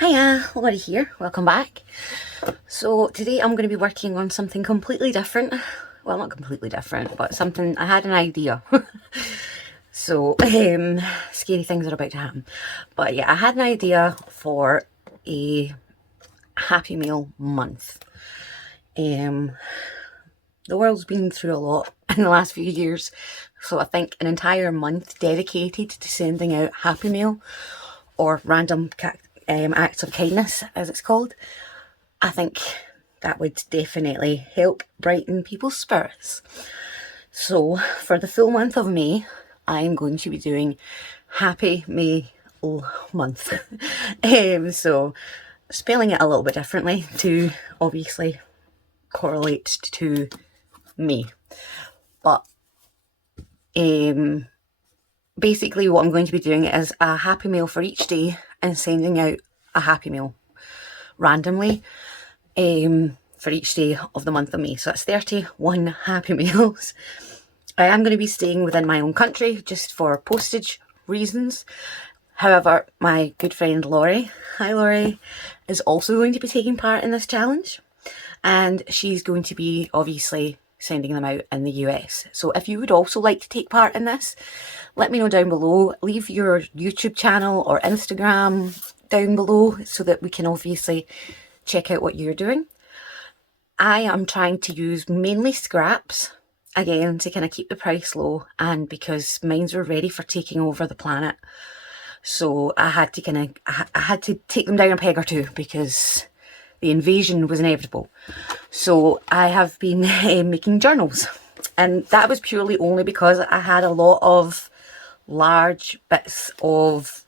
Hiya, Lorree here, welcome back. So today I'm going to be working on something completely different. Well, not completely different, but something, I had an idea. So, scary things are about to happen. But yeah, I had an idea for a Happy Meal month. The world's been through a lot in the last few years, so I think an entire month dedicated to sending out Happy Meal or random acts of kindness, as it's called, I think that would definitely help brighten people's spirits. So for the full month of May, I'm going to be doing Happy May month. So spelling it a little bit differently to obviously correlate to May. But basically what I'm going to be doing is a Happy Meal for each day and sending out a Happy Meal randomly for each day of the month of May. So that's 31 Happy Meals. I am going to be staying within my own country just for postage reasons. However, my good friend Lorree, hi Lorree, is also going to be taking part in this challenge, and she's going to be obviously sending them out in the US. So if you would also like to take part in this, let me know down below. Leave your YouTube channel or Instagram down below so that we can obviously check out what you're doing. I am trying to use mainly scraps, again, to kind of keep the price low, and because mines were ready for taking over the planet. So I had to take them down a peg or two because the invasion was inevitable. So I have been making journals, and that was purely only because I had a lot of large bits of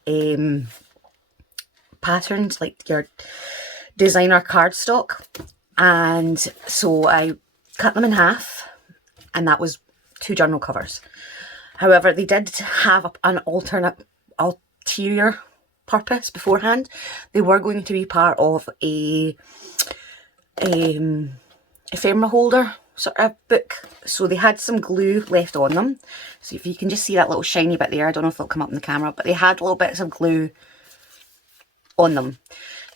patterns, like your designer cardstock, and so I cut them in half, and that was 2 journal covers. However, they did have an ulterior purpose beforehand. They were going to be part of a ephemera holder sort of book, so they had some glue left on them. So if you can just see that little shiny bit there, I don't know if it'll come up in the camera, but they had little bits of glue on them.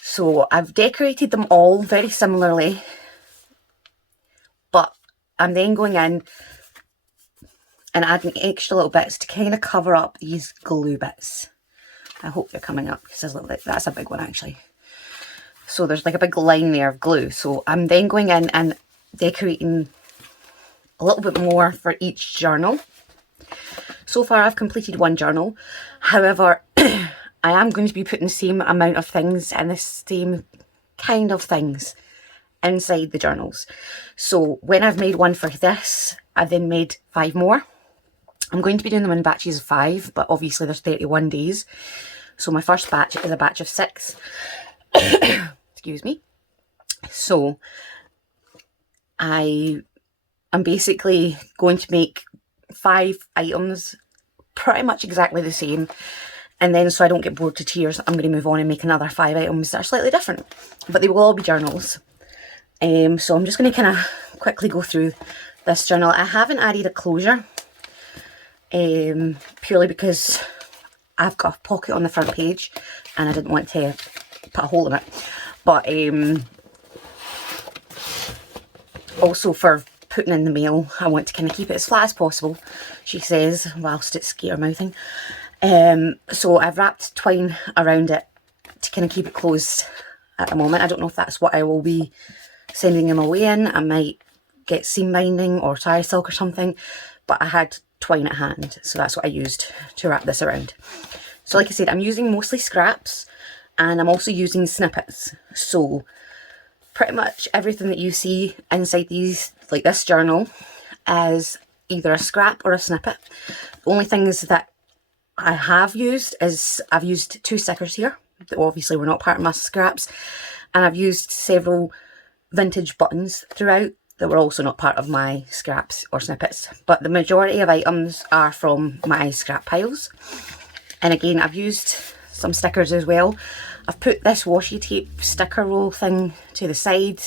So I've decorated them all very similarly, but I'm then going in and adding extra little bits to kind of cover up these glue bits. I hope they're coming up because that's a big one actually. So there's like a big line there of glue. So I'm then going in and decorating a little bit more for each journal. So far I've completed 1 journal. However, I am going to be putting the same amount of things and the same kind of things inside the journals. So when I've made one for this, I then made 5 more. I'm going to be doing them in batches of 5, but obviously there's 31 days. So my first batch is a batch of 6. Excuse me. So I am basically going to make 5 items pretty much exactly the same, and then so I don't get bored to tears, I'm going to move on and make another 5 items that are slightly different, but they will all be journals. So I'm just going to kind of quickly go through this journal. I haven't added a closure, purely because I've got a pocket on the front page and I didn't want to put a hole in it. But also for putting in the mail, I want to kind of keep it as flat as possible, she says, whilst it's skater mouthing. So I've wrapped twine around it to kind of keep it closed at the moment. I don't know if that's what I will be sending them away in. I might get seam binding or tire silk or something, but I had twine at hand, so that's what I used to wrap this around. So like I said, I'm using mostly scraps, and I'm also using snippets. So pretty much everything that you see inside these, like this journal, is either a scrap or a snippet. The only things that I have used is I've used 2 stickers here that obviously were not part of my scraps, and I've used several vintage buttons throughout that were also not part of my scraps or snippets, but the majority of items are from my scrap piles. And again, I've used some stickers as well. I've put this washi tape sticker roll thing to the side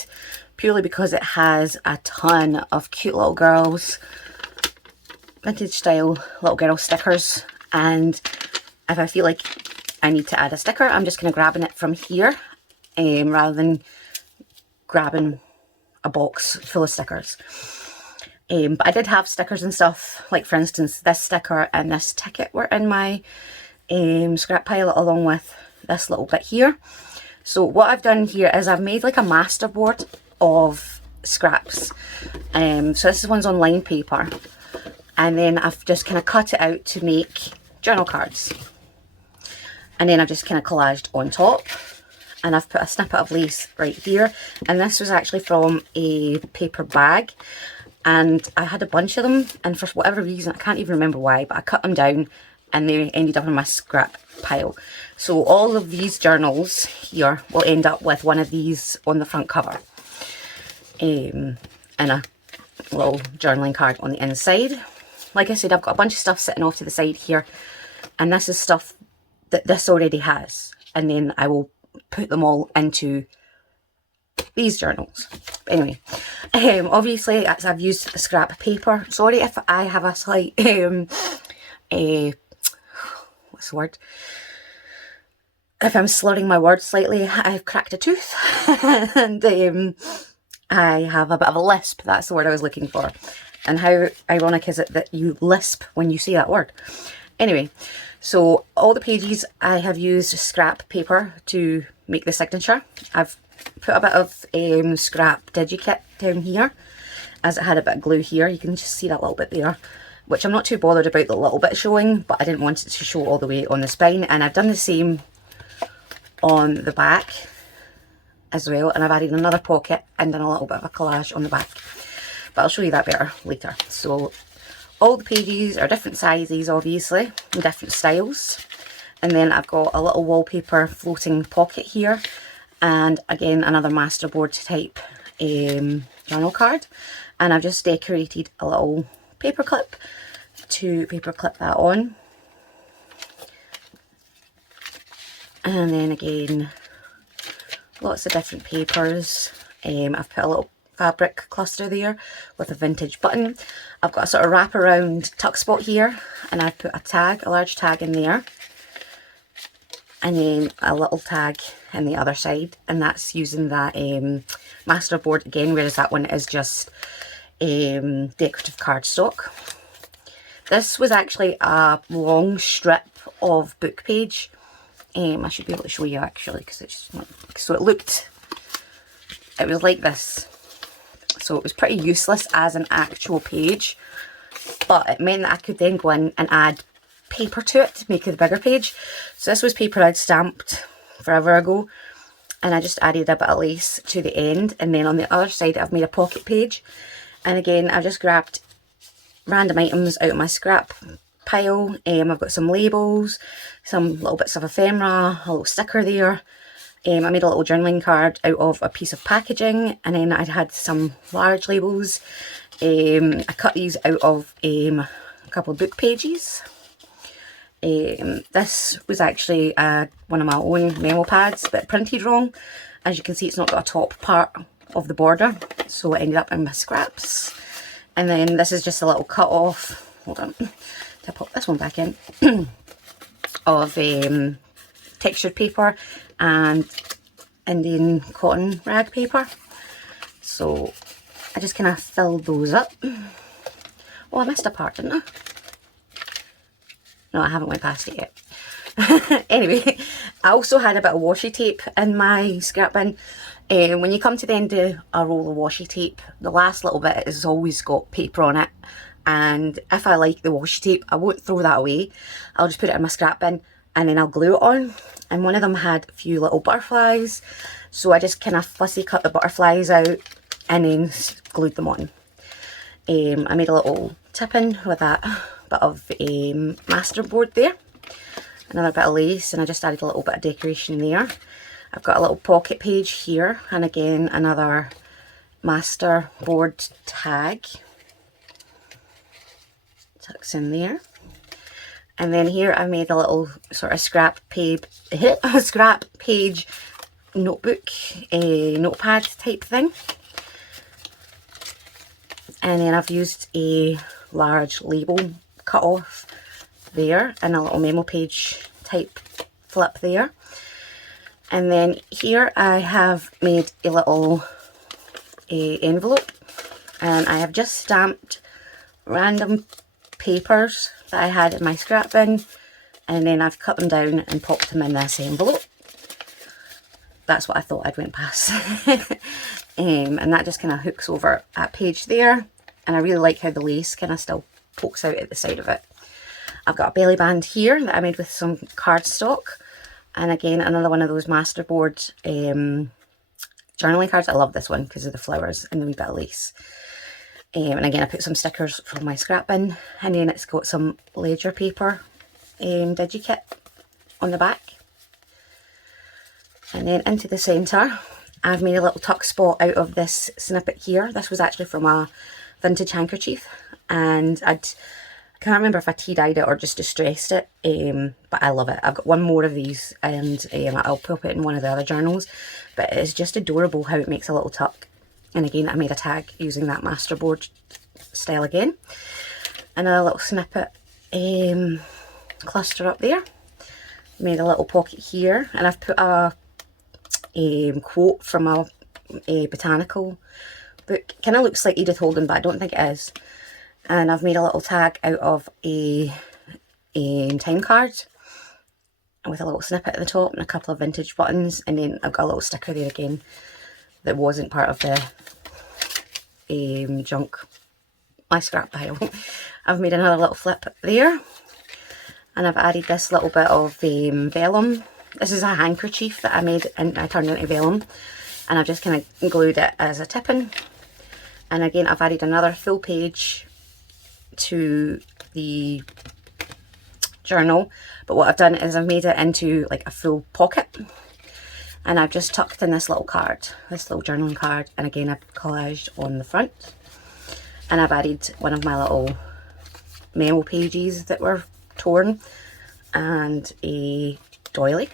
purely because it has a ton of cute little girls, vintage style little girl stickers, and if I feel like I need to add a sticker, I'm just kind of grabbing it from here rather than grabbing a box full of stickers. But I did have stickers and stuff, like for instance this sticker and this ticket were in my scrap pile along with this little bit here. So what I've done here is I've made like a masterboard of scraps. So this one's on lined paper, and then I've just kind of cut it out to make journal cards, and then I've just kind of collaged on top, and I've put a snippet of lace right here, and this was actually from a paper bag, and I had a bunch of them, and for whatever reason, I can't even remember why, but I cut them down and they ended up in my scrap pile. So all of these journals here will end up with one of these on the front cover, and a little journaling card on the inside. Like I said, I've got a bunch of stuff sitting off to the side here, and this is stuff that this already has, and then I will put them all into these journals. Anyway, obviously as I've used the scrap paper, sorry if I have a slight what's the word? If I'm slurring my words slightly, I've cracked a tooth and I have a bit of a lisp. That's the word I was looking for. And how ironic is it that you lisp when you say that word? Anyway, so all the pages I have used scrap paper to make the signature. I've put a bit of scrap digikit down here, as it had a bit of glue here. You can just see that little bit there, which I'm not too bothered about the little bit showing, but I didn't want it to show all the way on the spine. And I've done the same on the back as well, and I've added another pocket and done a little bit of a collage on the back, but I'll show you that better later. So all the pages are different sizes, obviously, and different styles. And then I've got a little wallpaper floating pocket here, and again another masterboard type journal card, and I've just decorated a little paper clip to paper clip that on. And then again, lots of different papers. I've put a little fabric cluster there with a vintage button. I've got a sort of wrap around tuck spot here, and I've put a tag, a large tag in there, and then a little tag in the other side, and that's using that masterboard again, whereas that one is just decorative cardstock. This was actually a long strip of book page. I should be able to show you actually, because it's not, so it was like this. So it was pretty useless as an actual page, but it meant that I could then go in and add paper to it to make it a bigger page. So this was paper I'd stamped forever ago, and I just added a bit of lace to the end, and then on the other side I've made a pocket page. And again, I've just grabbed random items out of my scrap pile. I've got some labels, some little bits of ephemera, a little sticker there. I made a little journaling card out of a piece of packaging, and then I had some large labels. I cut these out of a couple of book pages. This was actually one of my own memo pads, but printed wrong. As you can see, it's not got a top part of the border, so it ended up in my scraps. And then this is just a little cut off, hold on, to pop this one back in, of textured paper and Indian cotton rag paper. So I just kind of filled those up. Oh, I missed a part, didn't I? No, I haven't went past it yet. Anyway, I also had a bit of washi tape in my scrap bin. When you come to the end of a roll of washi tape, the last little bit has always got paper on it, and if I like the washi tape, I won't throw that away. I'll just put it in my scrap bin and then I'll glue it on. And one of them had a few little butterflies, so I just kind of fussy cut the butterflies out and then glued them on. I made a little tip-in with that bit of masterboard there, another bit of lace, and I just added a little bit of decoration there. I've got a little pocket page here, and again another masterboard tag tucks in there. And then here I made a little sort of scrap page notebook, a notepad type thing. And then I've used a large label cut off there, and a little memo page type flip there. And then here I have made a little envelope, and I have just stamped random papers that I had in my scrap bin, and then I've cut them down and popped them in this envelope. That's what I thought I'd went past. And that just kind of hooks over that page there, and I really like how the lace kind of still pokes out at the side of it. I've got a belly band here that I made with some cardstock, and again another one of those masterboard journaling cards. I love this one because of the flowers and the wee bit of lace. And again I put some stickers from my scrap bin, and then it's got some ledger paper digikit on the back. And then into the centre I've made a little tuck spot out of this snippet here. This was actually from a vintage handkerchief, and I can't remember if I tea-dyed it or just distressed it, but I love it. I've got one more of these, and I'll pop it in one of the other journals, but it's just adorable how it makes a little tuck. And again I made a tag using that masterboard style again. Another little snippet cluster up there. Made a little pocket here, and I've put a quote from a botanical book. Kind of looks like Edith Holden, but I don't think it is. And I've made a little tag out of a time card with a little snippet at the top and a couple of vintage buttons, and then I've got a little sticker there again that wasn't part of the junk, my scrap pile. I've made another little flip there, and I've added this little bit of vellum. This is a handkerchief that I made and I turned into vellum, and I've just kind of glued it as a tipping. And again I've added another full page to the journal, but what I've done is I've made it into like a full pocket, and I've just tucked in this little card, this little journaling card, and again I've collaged on the front, and I've added one of my little memo pages that were torn and a doily.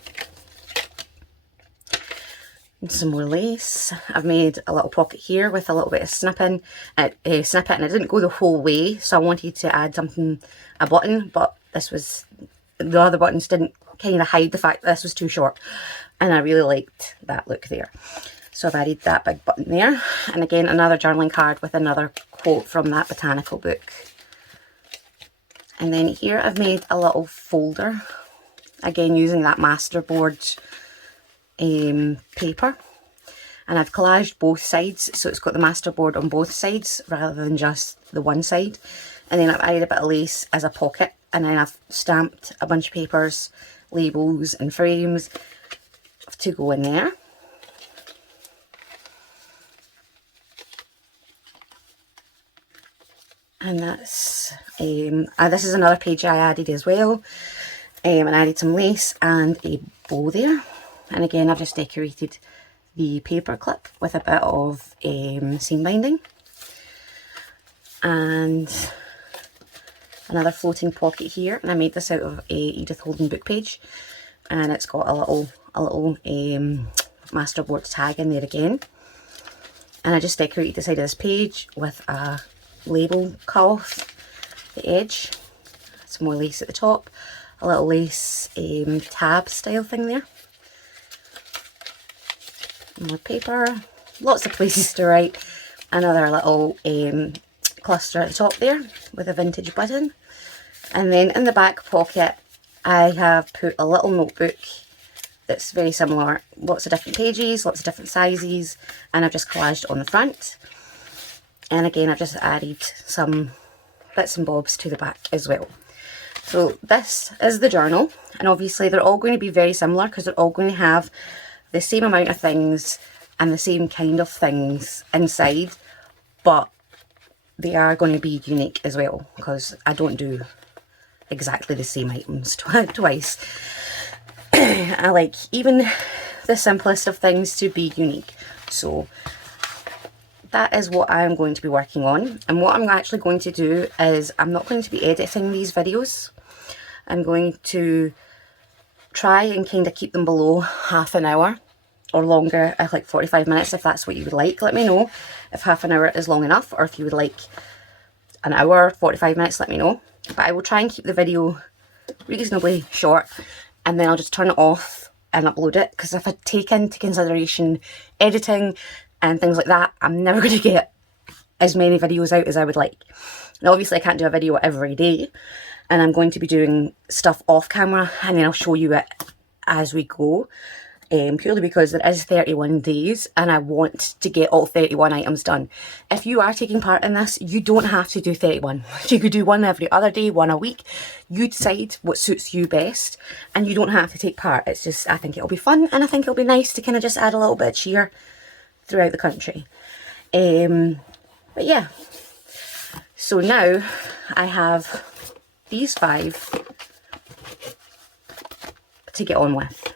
And some more lace. I've made a little pocket here with a little bit of snippet, and it didn't go the whole way, so I wanted to add something, a button, but the other buttons didn't kind of hide the fact that this was too short, and I really liked that look there. So I've added that big button there, and again another journaling card with another quote from that botanical book. And then here I've made a little folder, again using that masterboard paper, and I've collaged both sides, so it's got the masterboard on both sides rather than just the one side. And then I've added a bit of lace as a pocket, and then I've stamped a bunch of papers, labels and frames to go in there. And that's this is another page I added as well, and I added some lace and a bow there. And again I've just decorated the paper clip with a bit of seam binding, and another floating pocket here, and I made this out of a Edith Holden book page, and it's got a little masterboard tag in there again. And I just decorated the side of this page with a label cut off the edge, some more lace at the top, a little lace tab style thing there, more paper, lots of places to write, another little cluster at the top there with a vintage button. And then in the back pocket I have put a little notebook that's very similar, lots of different pages, lots of different sizes, and I've just collaged on the front. And again I've just added some bits and bobs to the back as well. So this is the journal, and obviously they're all going to be very similar because they're all going to have the same amount of things and the same kind of things inside, but they are going to be unique as well because I don't do exactly the same items twice. I like even the simplest of things to be unique. So that is what I'm going to be working on, and what I'm actually going to do is I'm not going to be editing these videos. I'm going to try and kind of keep them below half an hour or longer, like 45 minutes if that's what you would like. Let me know if half an hour is long enough, or if you would like an hour, 45 minutes, let me know. But I will try and keep the video reasonably short and then I'll just turn it off and upload it, because if I take into consideration editing and things like that, I'm never going to get as many videos out as I would like. Now obviously I can't do a video every day, and I'm going to be doing stuff off camera, and then I'll show you it as we go, purely because there is 31 days and I want to get all 31 items done. If you are taking part in this, you don't have to do 31. You could do one every other day, one a week. You decide what suits you best, and you don't have to take part. It's just, I think it'll be fun, and I think it'll be nice to kind of just add a little bit of cheer throughout the country. But yeah, so now I have these 5 to get on with.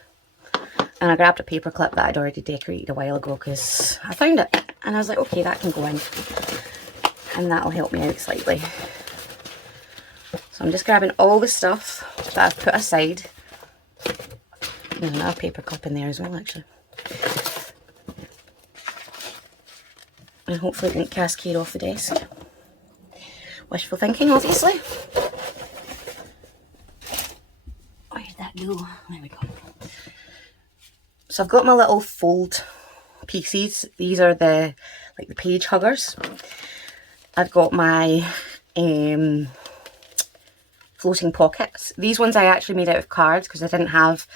And I grabbed a paper clip that I'd already decorated a while ago because I found it. And I was like, okay, that can go in. And that'll help me out slightly. So I'm just grabbing all the stuff that I've put aside. There's another paper clip in there as well, actually. And hopefully it won't cascade off the desk. Wishful thinking, obviously. Where did that go? There we go. So I've got my little fold pieces. These are the page huggers. I've got my floating pockets. These ones I actually made out of cards because I didn't have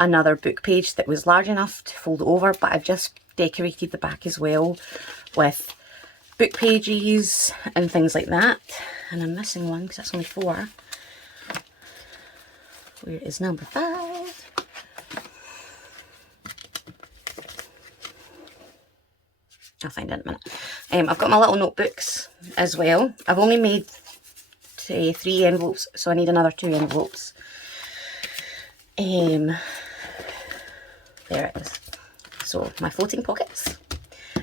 another book page that was large enough to fold over, but I've just decorated the back as well with book pages and things like that. And I'm missing one because that's only 4. Where is number 5? I'll find it in a minute. I've got my little notebooks as well. I've only made 3 envelopes, so I need another 2 envelopes. There it is. So my floating pockets.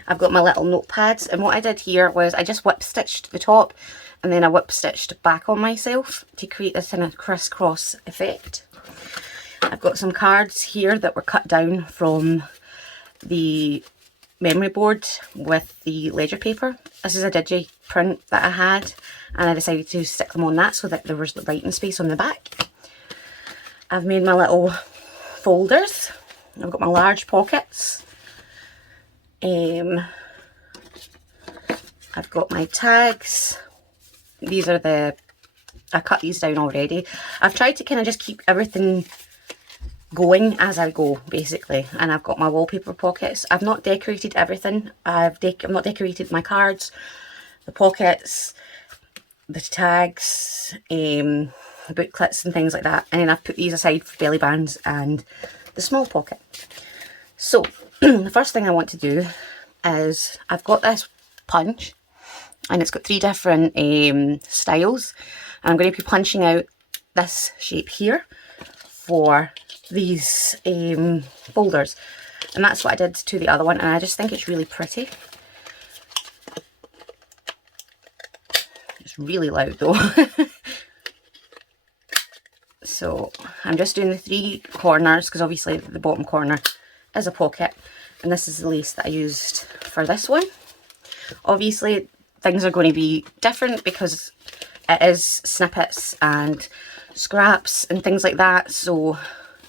I've got my little notepads, and what I did here was I just whip stitched the top, and then I whip stitched back on myself to create this kind of crisscross effect. I've got some cards here that were cut down from the memory board with the ledger paper. This is a digi print that I had, and I decided to stick them on that so that there was the writing space on the back. I've made my little folders. I've got my large pockets. I've got my tags. These are I cut these down already. I've tried to kind of just keep everything going as I go, basically. And I've got my wallpaper pockets. I've not decorated everything. I've not decorated my cards, the pockets, the tags, the booklets and things like that. And then I've put these aside for belly bands and the small pocket. So the first thing I want to do is I've got this punch, and it's got 3 different styles. And I'm going to be punching out this shape here for these folders, and that's what I did to the other one, and I just think it's really pretty. It's really loud though. So I'm just doing the 3 corners because obviously the bottom corner is a pocket, and this is the lace that I used for this one. Obviously things are going to be different because it is snippets and scraps and things like that, so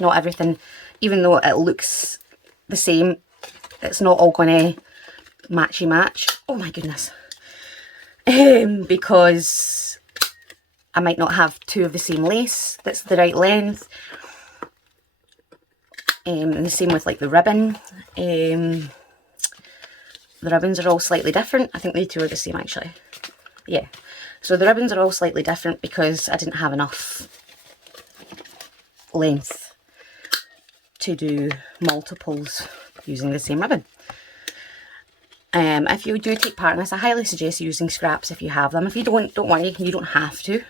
not everything, even though it looks the same, it's not all going to matchy match. Oh my goodness. Because I might not have 2 of the same lace that's the right length. And the same with like the ribbon. The ribbons are all slightly different. I think the 2 are the same actually. Yeah. So the ribbons are all slightly different because I didn't have enough length to do multiples using the same ribbon. If you do take part in this, I highly suggest using scraps if you have them. If you don't worry, you don't have to.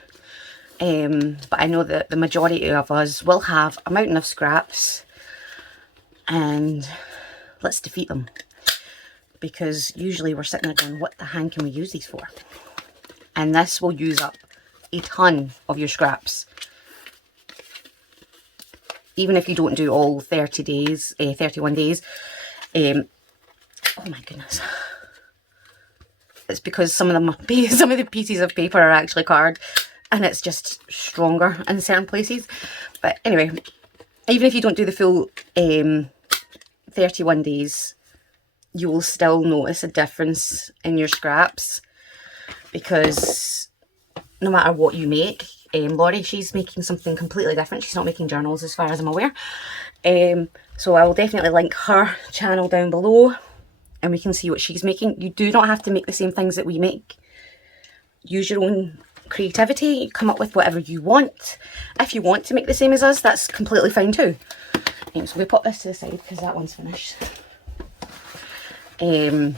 But I know that the majority of us will have a mountain of scraps, and let's defeat them. Because usually we're sitting there going, what the hang can we use these for? And this will use up a ton of your scraps. Even if you don't do all 30 days, 31 days. Oh my goodness. It's because some of the pieces of paper are actually card, and it's just stronger in certain places. But anyway, even if you don't do the full 31 days, you will still notice a difference in your scraps, because no matter what you make, Lorree, she's making something completely different. She's not making journals as far as I'm aware. So I will definitely link her channel down below and we can see what she's making. You do not have to make the same things that we make. Use your own creativity, come up with whatever you want. If you want to make the same as us, that's completely fine too. So we put this to the side because that one's finished. But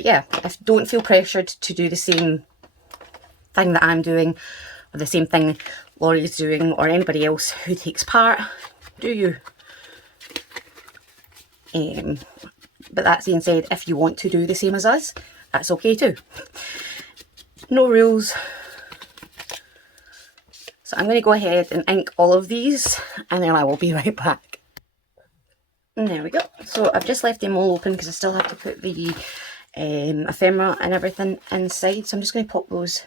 yeah, don't feel pressured to do the same thing that I'm doing, or the same thing Lorree's doing, or anybody else who takes part. Do you? But that being said, if you want to do the same as us, that's okay too. No rules. So I'm going to go ahead and ink all of these, and then I will be right back. And there we go. So I've just left them all open because I still have to put the ephemera and everything inside. So I'm just going to pop those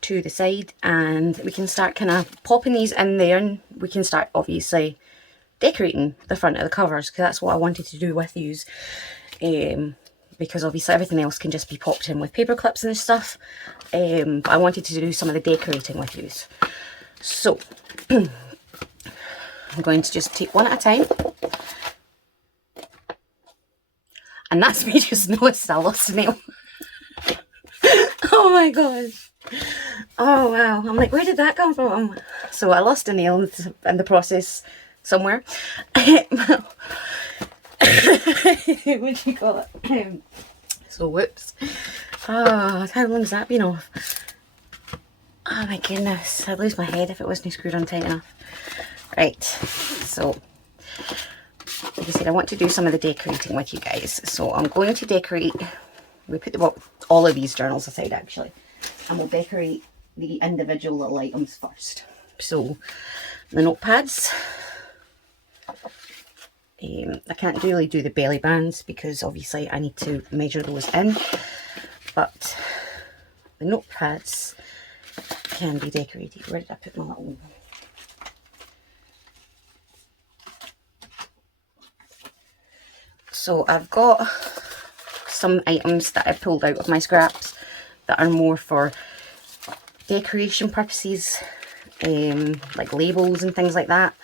to the side, and we can start kind of popping these in there, and we can start obviously decorating the front of the covers, because that's what I wanted to do with these. Because obviously everything else can just be popped in with paper clips and stuff. But I wanted to do some of the decorating with these. So I'm going to just take one at a time. And that's me just noticed I lost a nail. Oh my gosh. Oh wow. I'm like, where did that come from? So I lost a nail in the process somewhere. What do you call it? So whoops. Oh, how long has that been off? Oh my goodness, I'd lose my head if it wasn't screwed on tight enough. Right, so like I said, I want to do some of the decorating with you guys. So I'm going to decorate, we put all of these journals aside actually, and we'll decorate the individual little items first. So the notepads, I can't really do the belly bands because obviously I need to measure those in, but the notepads can be decorated. Where did I put my little... So I've got some items that I pulled out of my scraps that are more for decoration purposes, like labels and things like that,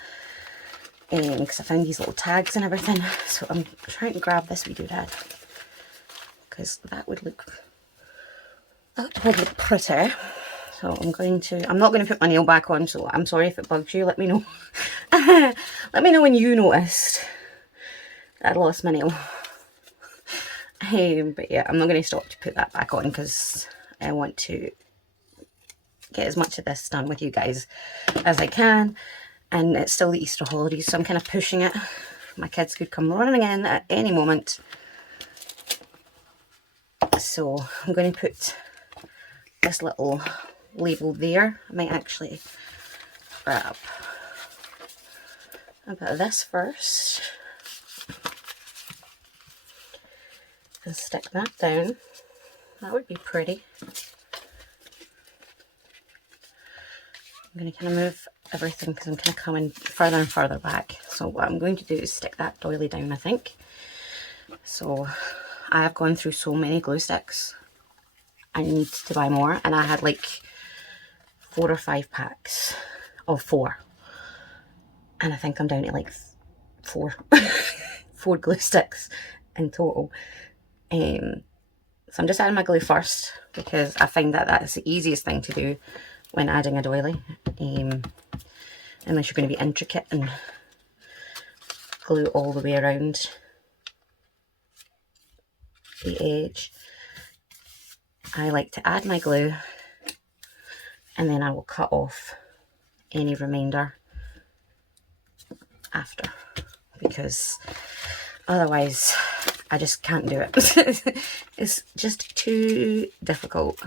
because I found these little tags and everything. So I'm trying to grab this wee doodad because that would look pretty. So I'm not going to put my nail back on, so I'm sorry if it bugs you, let me know. Let me know when you noticed that I lost my nail. But yeah, I'm not going to stop to put that back on because I want to get as much of this done with you guys as I can. And it's still the Easter holidays, so I'm kind of pushing it. My kids could come running in at any moment. So I'm going to put this little label there. I might actually grab a bit of this first and stick that down. That would be pretty. I'm going to kind of move everything because I'm kind of coming further and further back. So what I'm going to do is stick that doily down, I think. So I have gone through so many glue sticks. I need to buy more, and I had like 4 or 5 packs of 4, and I think I'm down to like 4 4 glue sticks in total. So I'm just adding my glue first because I find that that's the easiest thing to do when adding a doily, unless you're going to be intricate and glue all the way around the edge. I like to add my glue, and then I will cut off any remainder after, because otherwise I just can't do it. It's just too difficult.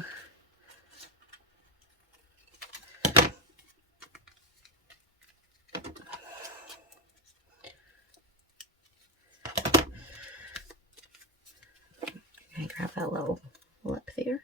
I grab that little lip there.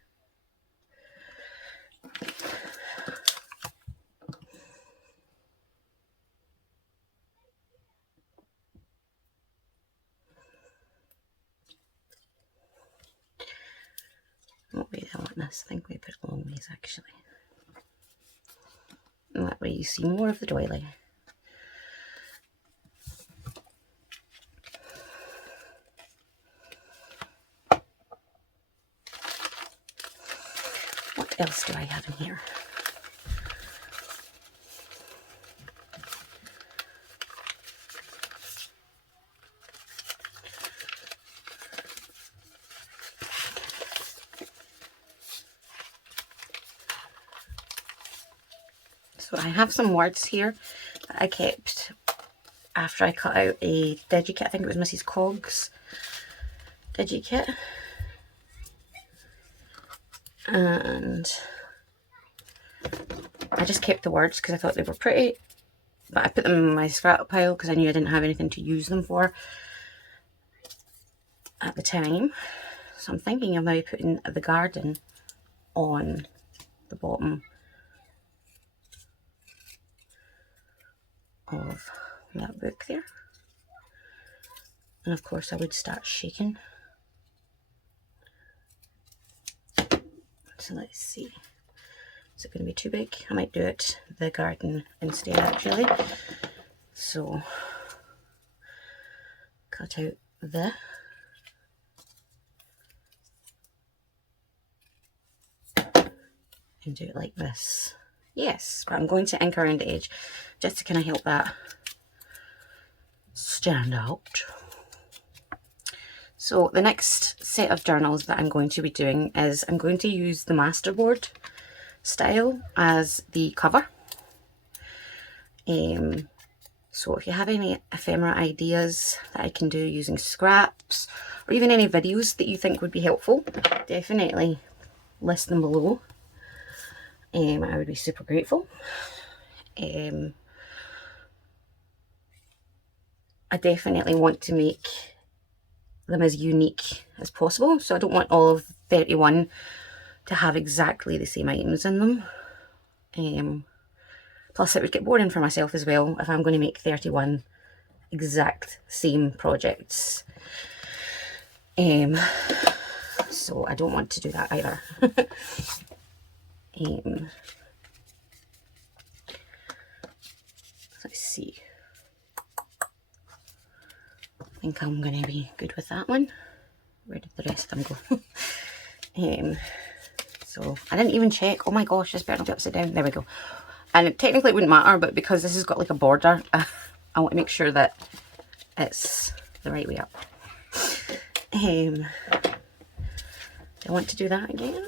this. I think we put long ways actually. And that way you see more of the doily. What else do I have in here? So I have some words here that I kept after I cut out a digikit. I think it was Mrs. Cog's digikit. And I just kept the words because I thought they were pretty. But I put them in my scrap pile because I knew I didn't have anything to use them for at the time. So I'm thinking of now putting the garden on the bottom of that book there. And of course I would start shaking. So let's see. Is it going to be too big? I might do it the garden instead actually. So cut out the and do it like this. Yes, but I'm going to ink around the edge just to kind of help that stand out. So the next set of journals that I'm going to be doing is I'm going to use the masterboard style as the cover. So if you have any ephemera ideas that I can do using scraps or even any videos that you think would be helpful, definitely list them below. I would be super grateful. I definitely want to make them as unique as possible, so I don't want all of 31 to have exactly the same items in them. Plus it would get boring for myself as well if I'm going to make 31 exact same projects. So I don't want to do that either. Let's see. I think I'm going to be good with that one. Where did the rest of them go? So I didn't even check. Oh my gosh, this better not be upside down. There we go. And technically it wouldn't matter, but because this has got like a border, I want to make sure that it's the right way up. Do I want to do that again?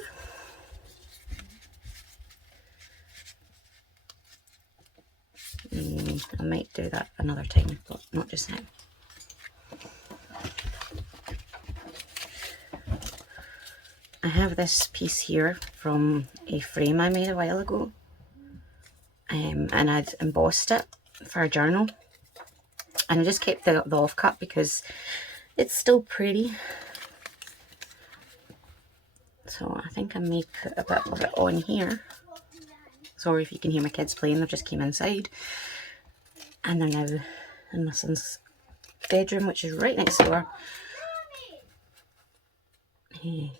I might do that another time, but not just now. I have this piece here from a frame I made a while ago, and I'd embossed it for a journal, and I just kept the offcut because it's still pretty. So I think I may put a bit of it on here. Sorry if you can hear my kids playing, they just came inside. And they're now in my son's bedroom, which is right next door. I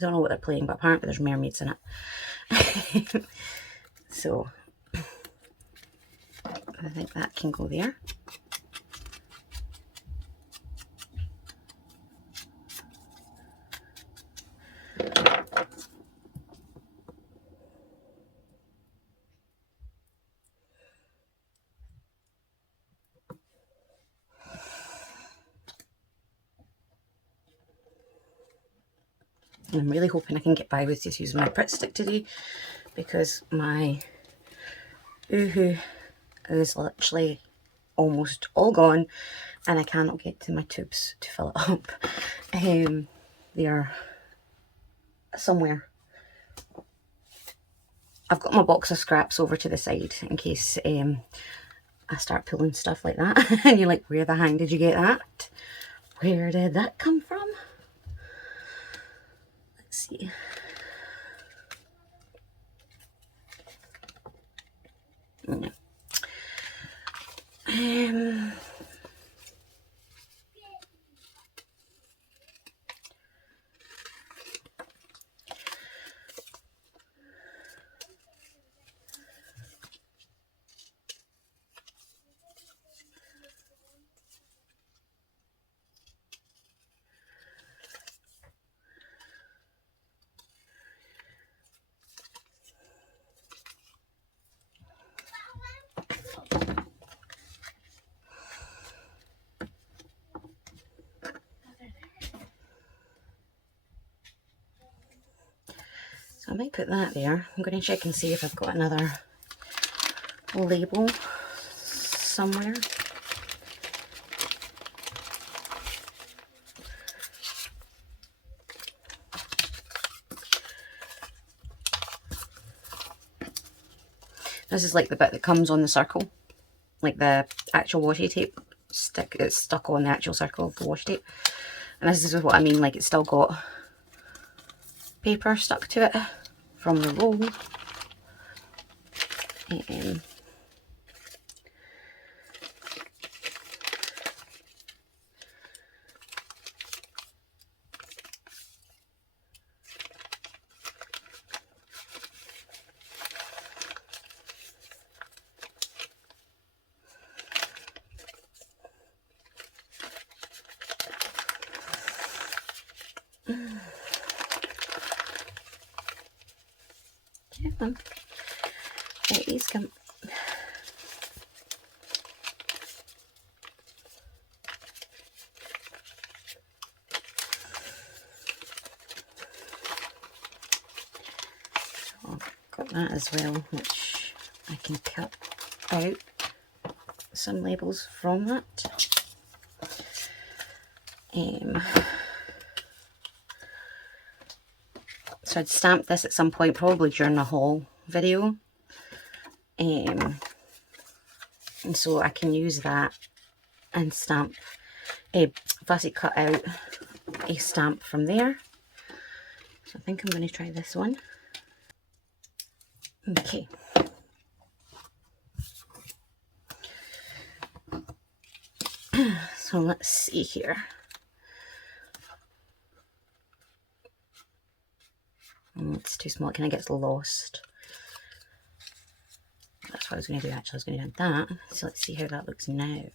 don't know what they're playing, but apparently there's mermaids in it. So I think that can go there. And I'm really hoping I can get by with just using my Pritt stick today, because my Oohoo is literally almost all gone and I cannot get to my tubes to fill it up. They are somewhere. I've got my box of scraps over to the side in case I start pulling stuff like that. And you're like, where the hang did you get that? Where did that come from? Let's see. No. I might put that there. I'm going to check and see if I've got another label somewhere. This is like the bit that comes on the circle, like the actual washi tape stick. It's stuck on the actual circle of the washi tape. And this is what I mean, like it's still got paper stuck to it from the roll. Right, these come. So I've got that as well, which I can cut out some labels from that. So I'd stamp this at some point, probably during the haul video. And so I can use that and stamp, fussy cut out a stamp from there. So I think I'm going to try this one. Okay. So let's see here. It's too small, it kind of gets lost. That's what I was going to do actually, I was going to do that. So let's see how that looks now. I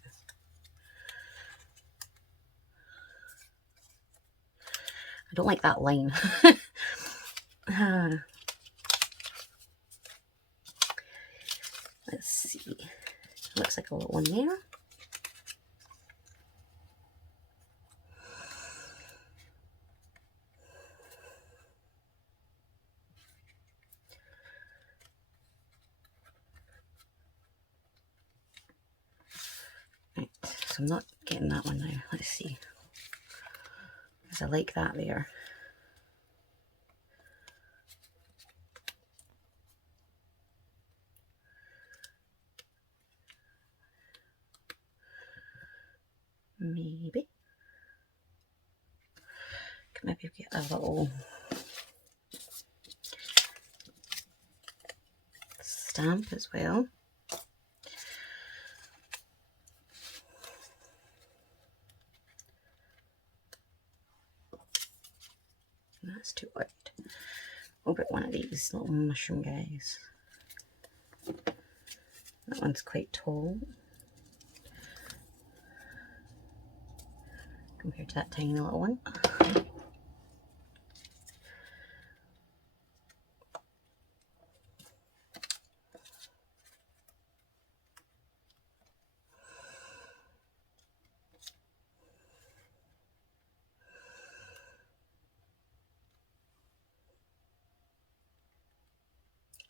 don't like that line. Let's see. Looks like a little one there. Right, so I'm not getting that one now. Let's see. Because I like that there. Maybe. Could maybe get a little stamp as well. That's too wide. We'll put one of these little mushroom guys. That one's quite tall compared to that tiny little one.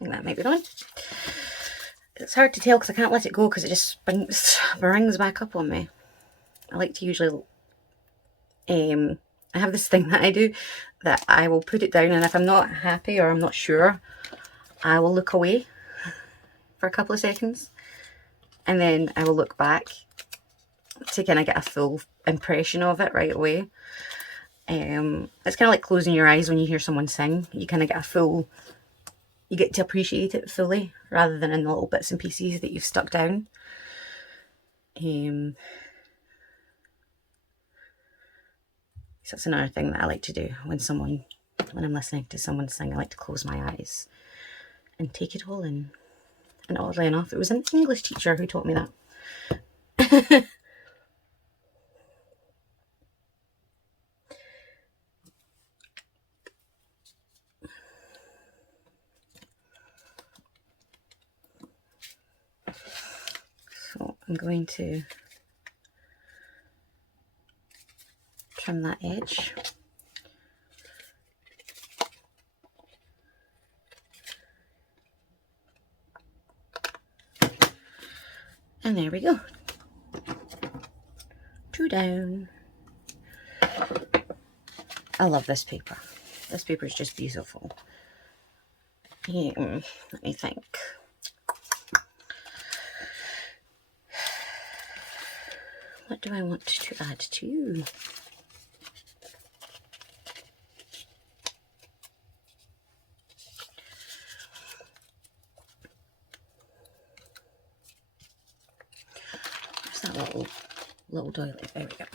And that might be done. It's hard to tell because I can't let it go because it just springs back up on me. I like to usually, I have this thing that I do that I will put it down, and if I'm not happy or I'm not sure, I will look away for a couple of seconds and then I will look back to kind of get a full impression of it right away. It's kind of like closing your eyes when you hear someone sing. You kind of get a full, you get to appreciate it fully rather than in the little bits and pieces that you've stuck down. So that's another thing that I like to do when I'm listening to someone sing. I like to close my eyes and take it all in. And oddly enough, it was an English teacher who taught me that. So I'm going to trim that edge. And there we go. 2 down. I love this paper. This paper is just beautiful. Let me think. What do I want to add to? Where's that little doily? There we go.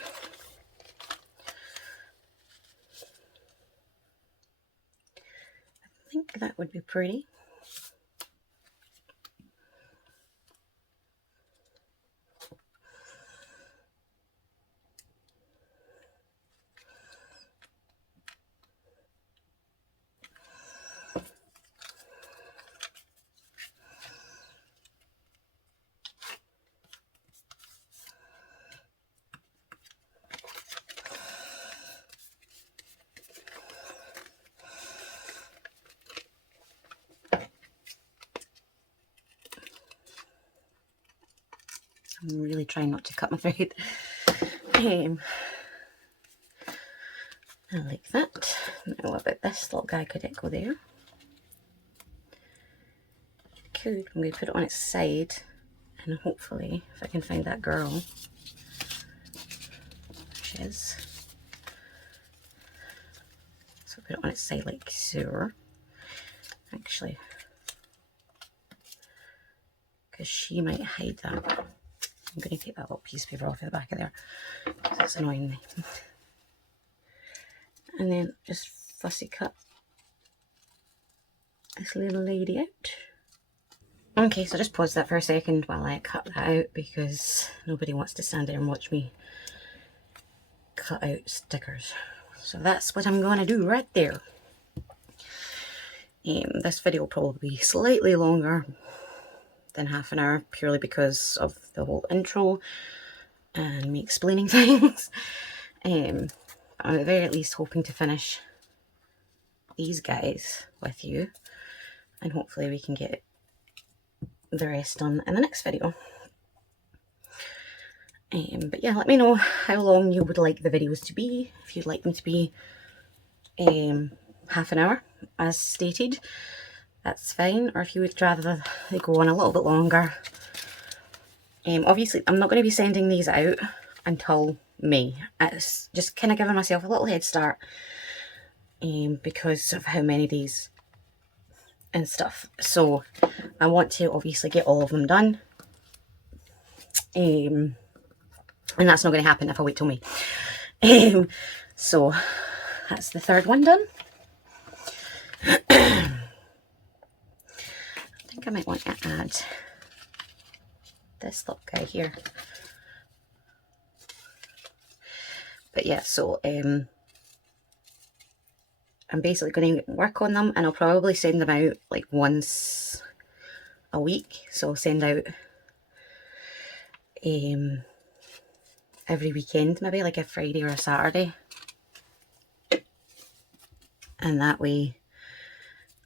I think that would be pretty. I'm really trying not to cut my thread. I like that. Now what about this little guy? Could it go there? Could. I'm going to put it on its side, and hopefully, if I can find that girl, there she is. So put it on its side like so. Actually, because she might hide that. I'm going to take that little piece of paper off the back of there, because it's annoying me. And then just fussy cut this little lady out. Okay, so just pause that for a second while I cut that out, because nobody wants to stand there and watch me cut out stickers. So that's what I'm going to do right there. This video will probably be slightly longer than half an hour, purely because of the whole intro and me explaining things. I'm at the very least hoping to finish these guys with you, and hopefully we can get the rest done in the next video. But yeah, let me know how long you would like the videos to be. If you'd like them to be half an hour as stated, that's fine, or if you would rather they go on a little bit longer. Obviously I'm not going to be sending these out until May. It's just kind of giving myself a little head start because of how many days and stuff. So I want to obviously get all of them done, and that's not going to happen if I wait till May. So that's the third one done. I think I might want to add this little guy here. But yeah, so I'm basically going to work on them, and I'll probably send them out like once a week. So I'll send out every weekend, maybe like a Friday or a Saturday, and that way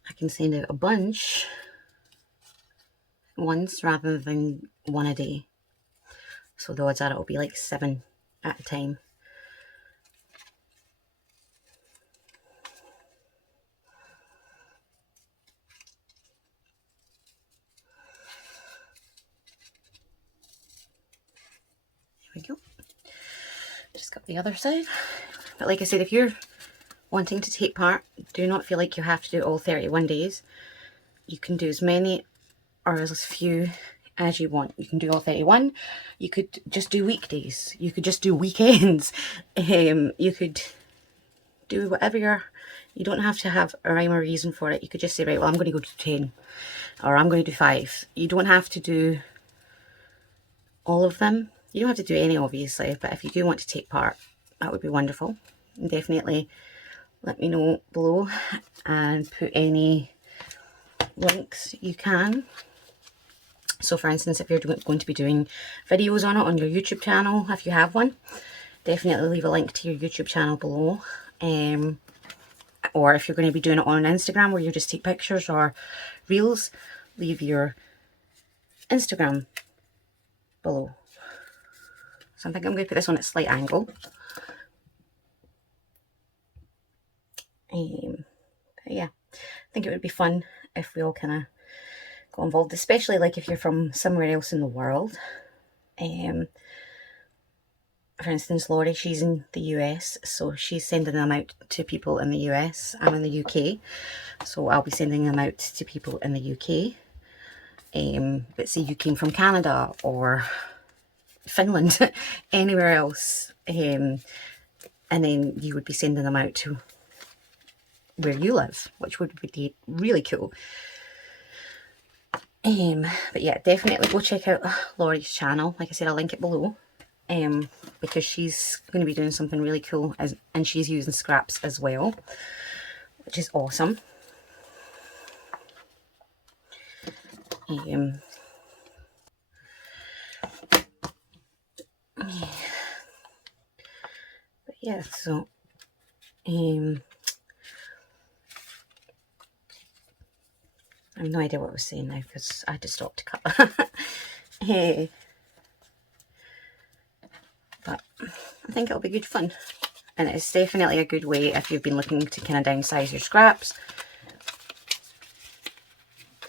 I can send out a bunch once rather than one a day. So the odds are it'll be like 7 at a time. There we go. Just got the other side. But like I said, if you're wanting to take part, do not feel like you have to do all 31 days. You can do as many or as few as you want. You can do all 31. You could just do weekdays. You could just do weekends. You could do whatever you don't have to have a rhyme or reason for it. You could just say, right, well, I'm going to go to 10, or I'm going to do 5. You don't have to do all of them. You don't have to do any, obviously, but if you do want to take part, that would be wonderful. And definitely let me know below and put any links you can. So for instance, if you're going to be doing videos on it on your YouTube channel, if you have one, definitely leave a link to your YouTube channel below. Or if you're going to be doing it on Instagram where you just take pictures or reels, leave your Instagram below. So I think I'm going to put this on at a slight angle. But yeah, I think it would be fun if we all kind of got involved, especially like if you're from somewhere else in the world. For instance, Lorree, she's in the US, so she's sending them out to people in the US. I'm in the UK, so I'll be sending them out to people in the UK. But say you came from Canada or Finland, anywhere else, and then you would be sending them out to where you live, which would be really cool. But yeah, definitely go check out Lorree's channel. Like I said, I'll link it below. Because she's going to be doing something really cool, and she's using scraps as well, which is awesome. But yeah, so I have no idea what I was saying now because I had to stop to cut. But I think it'll be good fun, and it's definitely a good way if you've been looking to kind of downsize your scraps,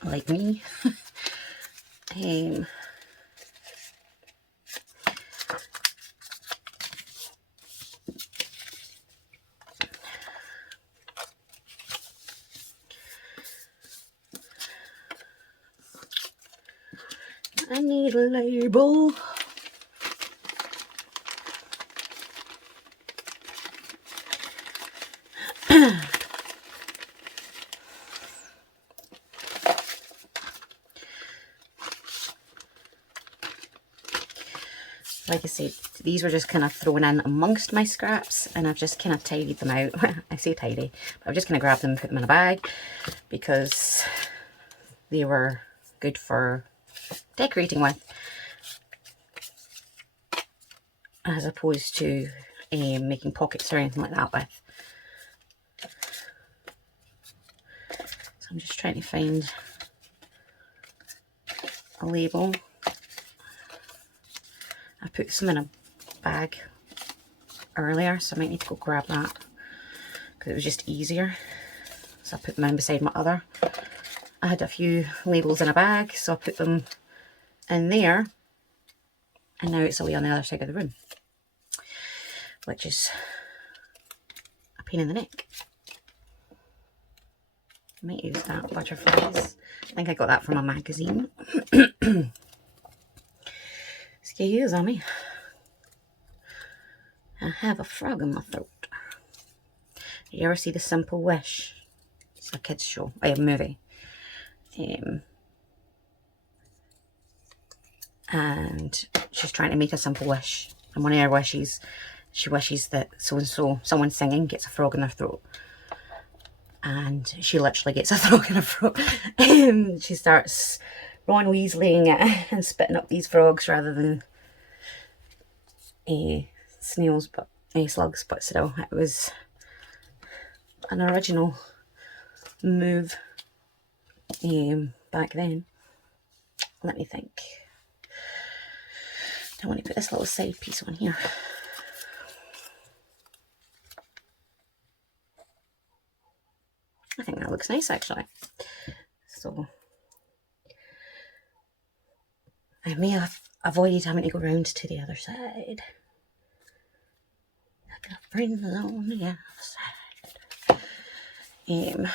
like me. I need a label. Like I said, these were just kind of thrown in amongst my scraps, and I've just kind of tidied them out. I say tidy, but I've just kind of grabbed them and put them in a bag because they were good for decorating with, as opposed to making pockets or anything like that with. So I'm just trying to find a label. I put some in a bag earlier, so I might need to go grab that because it was just easier. So I put them in beside my other. I had a few labels in a bag, so I put them in there, and now it's away on the other side of the room, which is a pain in the neck. I might use that, butterflies. I think I got that from a magazine. Excuse me. I have a frog in my throat. Did you ever see The Simple Wish? It's a kids show, a movie. And she's trying to make a simple wish. And one of her wishes, she wishes that so-and-so, someone singing, gets a frog in their throat. And she literally gets a frog in her throat. She starts Ron Weasleying it and spitting up these frogs rather than snails, but slugs. But still, it was an original move back then. Let me think. I want to put this little side piece on here. I think that looks nice actually. So I may have avoided having to go round to the other side. I got friends on the other side.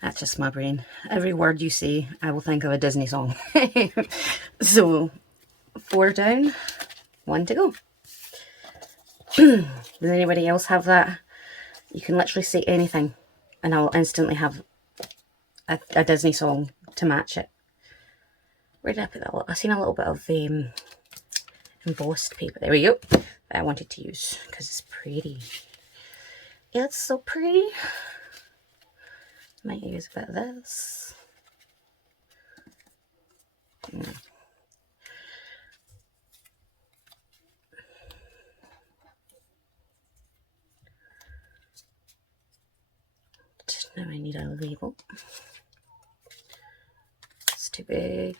That's just my brain. Every word you say, I will think of a Disney song. So 4 down, 1 to go. Does anybody else have that? You can literally say anything and I'll instantly have a Disney song to match it. Where did I put that? I've seen a little bit of embossed paper. There we go. That I wanted to use because it's pretty. It's so pretty. Might use a bit of this. Now I need a label. It's too big.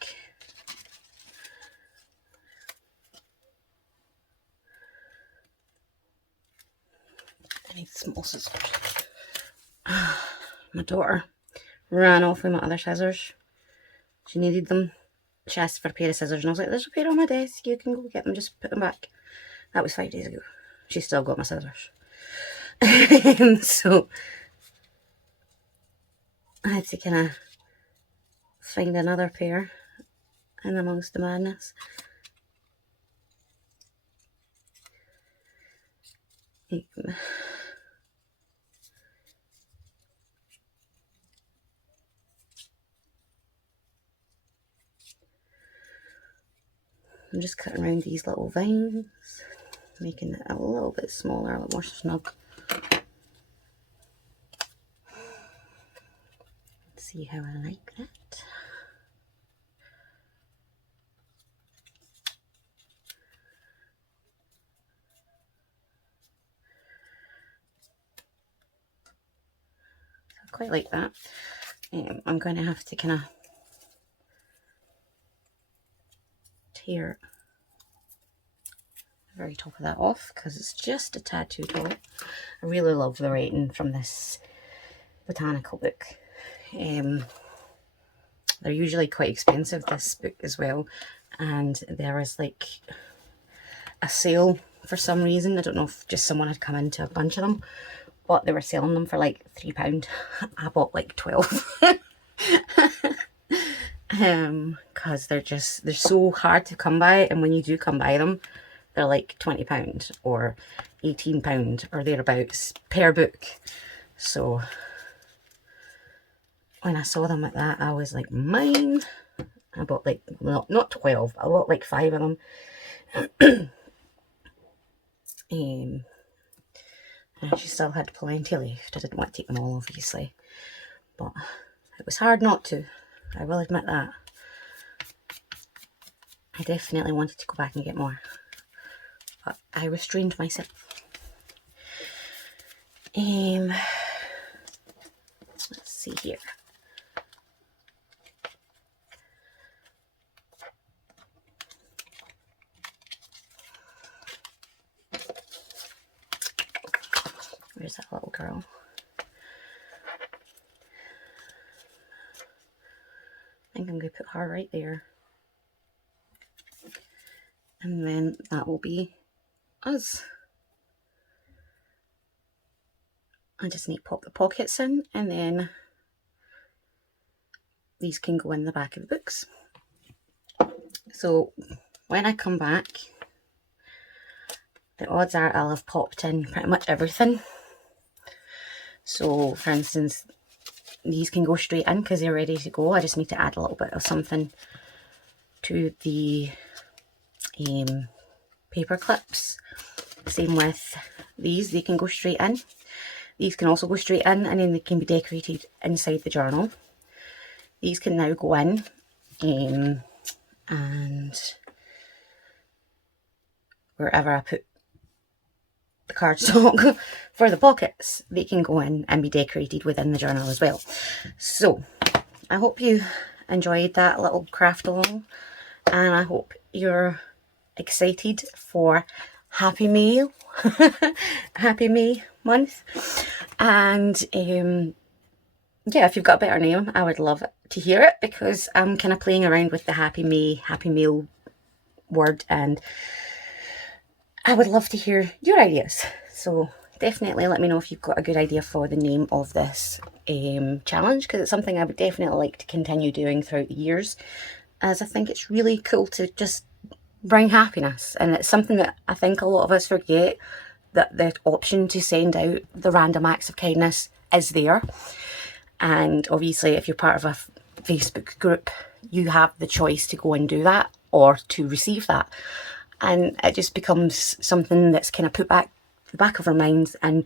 I need small scissors. My daughter ran off with my other scissors. She needed them. She asked for a pair of scissors and I was like, there's a pair on my desk, you can go get them, just put them back. That was 5 days ago. She still got my scissors. So I had to kind of find another pair in amongst the madness. I'm just cutting around these little vines, making it a little bit smaller, a little more snug. Let's see how I like that. I quite like that. I'm going to have to kind of tear the very top of that off because it's just a tad too tall. I really love the writing from this botanical book. They're usually quite expensive, this book as well, and there was like a sale for some reason. I don't know if just someone had come into a bunch of them, but they were selling them for like £3. I bought like 12 because they're so hard to come by, and when you do come by them, they're like £20 or £18 or thereabouts per book. So when I saw them at that, I was like, mine. I bought like, not 12, I bought like 5 of them. And she still had plenty left. I didn't want to take them all, obviously, but it was hard not to. I will admit that. I definitely wanted to go back and get more, but I restrained myself. Let's see here. Where's that little girl? I think I'm going to put her right there. And then that will be us. I just need to pop the pockets in, and then these can go in the back of the books. So when I come back, the odds are I'll have popped in pretty much everything. So for instance, these can go straight in because they're ready to go. I just need to add a little bit of something to the paper clips. Same with these, they can go straight in. These can also go straight in, and then they can be decorated inside the journal. These can now go in, and wherever I put the cardstock for the pockets, they can go in and be decorated within the journal as well. So I hope you enjoyed that little craft along, and I hope you're excited for Happy May Happy May month. And yeah, if you've got a better name, I would love to hear it, because I'm kind of playing around with the Happy May, Happy Meal word, and I would love to hear your ideas. So definitely let me know if you've got a good idea for the name of this challenge, because it's something I would definitely like to continue doing throughout the years, as I think it's really cool to just bring happiness. And it's something that I think a lot of us forget, that the option to send out the random acts of kindness is there. And obviously if you're part of a Facebook group, you have the choice to go and do that or to receive that. And it just becomes something that's kind of put back the back of our minds and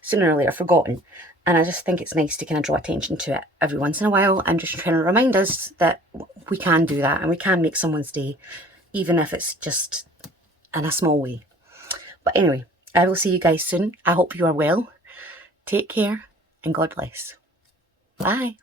sooner or later forgotten. And I just think it's nice to kind of draw attention to it every once in a while, and just trying to remind us that we can do that and we can make someone's day, even if it's just in a small way. But anyway, I will see you guys soon. I hope you are well. Take care and God bless. Bye.